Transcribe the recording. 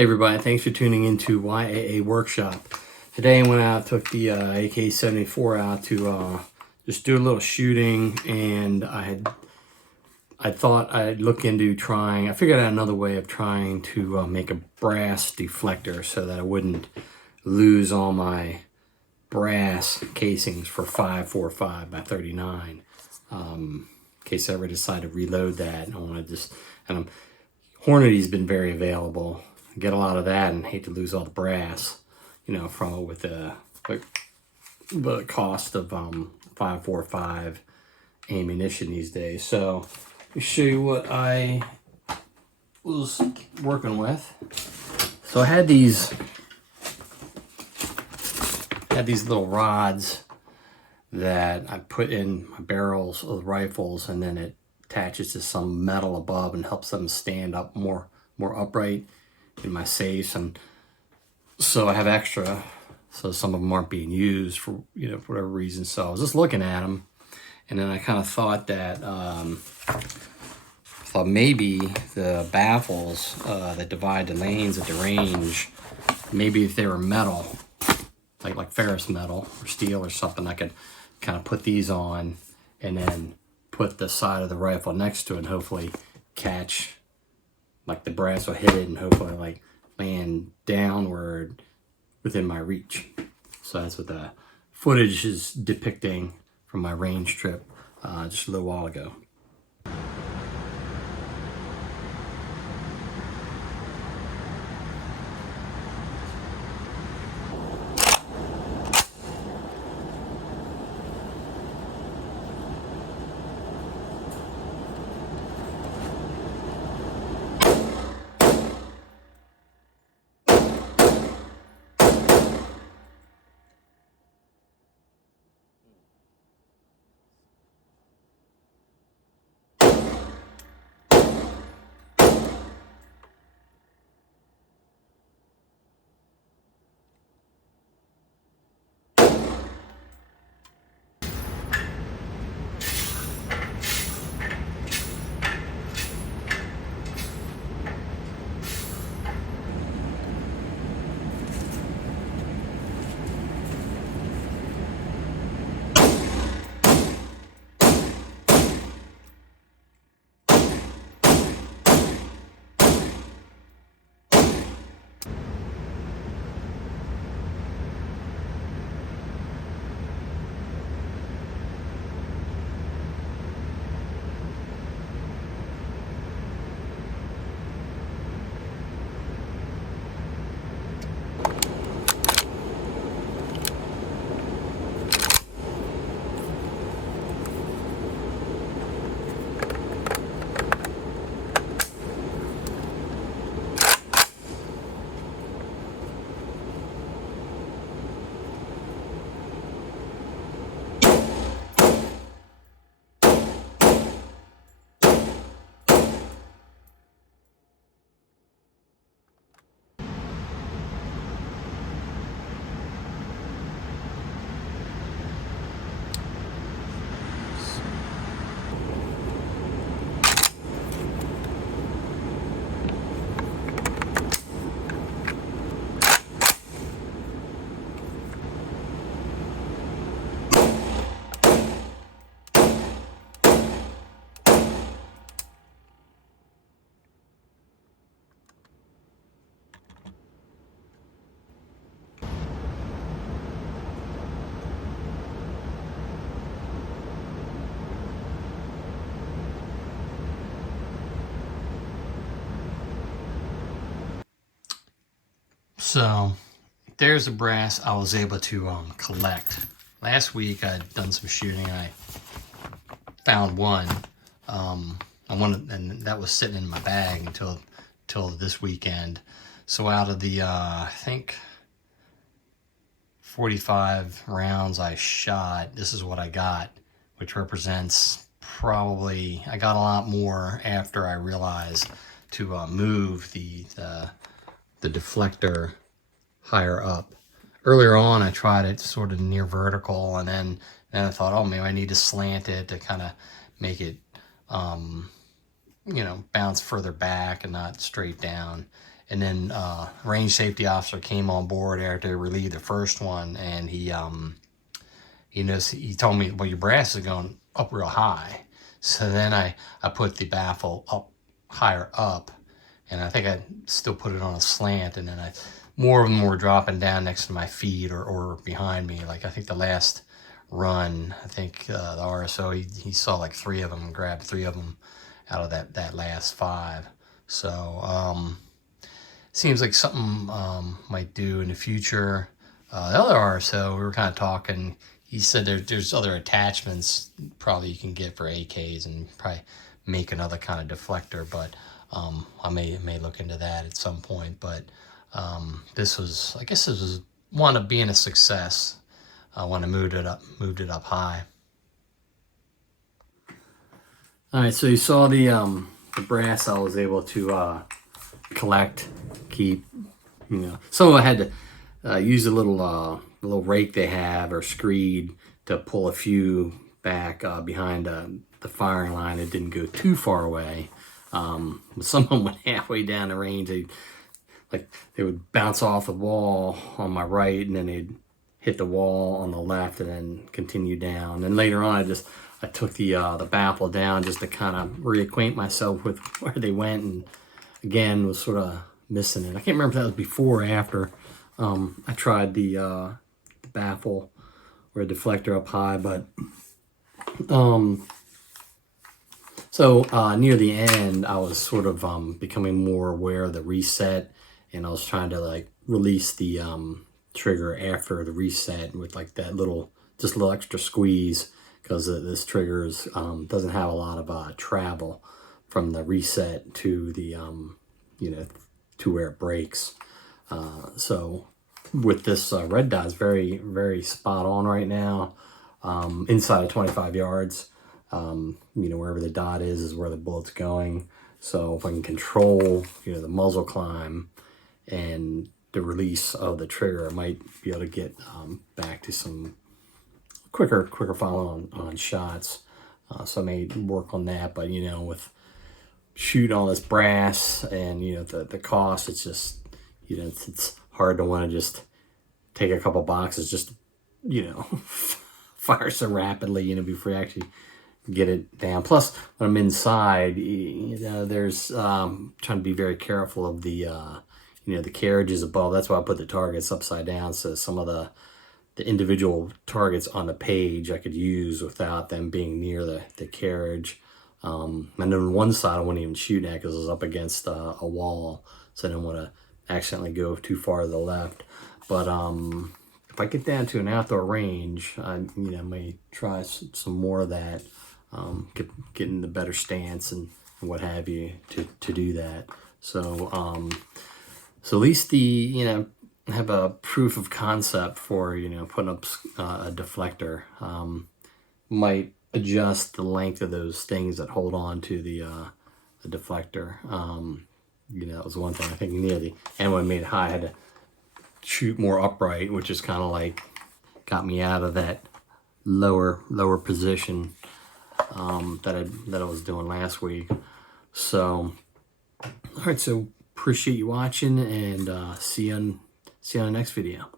Hey everybody, thanks for tuning into YAA Workshop. Today I went out, took the AK-74 out to just do a little shooting, and I thought I'd look into I figured out another way of trying to make a brass deflector so that I wouldn't lose all my brass casings for 5.45 by 39. In case I ever decide to reload that, I want to just, Hornady's been very available. Get a lot of that and hate to lose all the brass, from it with the cost of 5.45 ammunition these days. So let me show you what I was working with. So I had these little rods that I put in my barrels of the rifles, and then it attaches to some metal above and helps them stand up more upright in my safes. And so I have extra, so some of them aren't being used for for whatever reason. So I was just looking at them, and then I kind of thought that maybe the baffles that divide the lanes at the range, maybe if they were metal, like ferrous metal or steel or something, I could kind of put these on and then put the side of the rifle next to it and hopefully catch, like the brass will hit it and hopefully like land downward within my reach. So that's what the footage is depicting from my range trip just a little while ago. So there's the brass I was able to collect. Last week I'd done some shooting and I found one. And that was sitting in my bag until this weekend. So out of the I think 45 rounds I shot, this is what I got, which represents probably, I got a lot more after I realized to move the deflector higher up. Earlier on I tried it sort of near vertical, and then I thought, oh, maybe I need to slant it to kind of make it bounce further back and not straight down. And then range safety officer came on board after they relieved the first one, and he told me, well, your brass is going up real high. So then I put the baffle up higher up, and I think I still put it on a slant, and then more of them were dropping down next to my feet or behind me. Like I think the last run, I think the RSO, he saw like 3 of them and grabbed 3 of them out of that last 5. So seems like something might do in the future. The other RSO, we were kind of talking, he said there's other attachments probably you can get for AKs and probably make another kind of deflector, but I may look into that at some point. But this was one of being a success when I moved it up high. All right, so you saw the brass I was able to collect, keep. Some of I had to use a little rake they have, or screed, to pull a few back behind the firing line. It didn't go too far away. Some of them went halfway down the range. They would bounce off the wall on my right, and then they'd hit the wall on the left, and then continue down. And later on, I took the baffle down just to kind of reacquaint myself with where they went, and again was sort of missing it. I can't remember if that was before or after I tried the baffle or a deflector up high, but so near the end, I was sort of becoming more aware of the reset, and I was trying to release the trigger after the reset with that little extra squeeze, because this trigger doesn't have a lot of travel from the reset to the to where it breaks. So with this red dot, is very, very spot on right now. Inside of 25 yards, wherever the dot is where the bullet's going. So if I can control, the muzzle climb and the release of the trigger, I might be able to get back to some quicker follow on shots. So I may work on that, but with shooting all this brass and the cost, it's just it's hard to want to just take a couple boxes, just fire so rapidly before you actually get it down. Plus when I'm inside, there's trying to be very careful of the the carriages above. That's why I put the targets upside down, so some of the individual targets on the page I could use without them being near the carriage. And then one side I wouldn't even shoot at because it was up against a wall, so I didn't want to accidentally go too far to the left. But if I get down to an outdoor range, I may try some more of that, get in the better stance and what have you to do that. So so at least have a proof of concept for putting up a deflector. Might adjust the length of those things that hold on to the deflector. That was one thing. I think near the end when I made it high, I had to shoot more upright, which is kind of got me out of that lower position that I was doing last week. So all right, so appreciate you watching, and see you on the next video.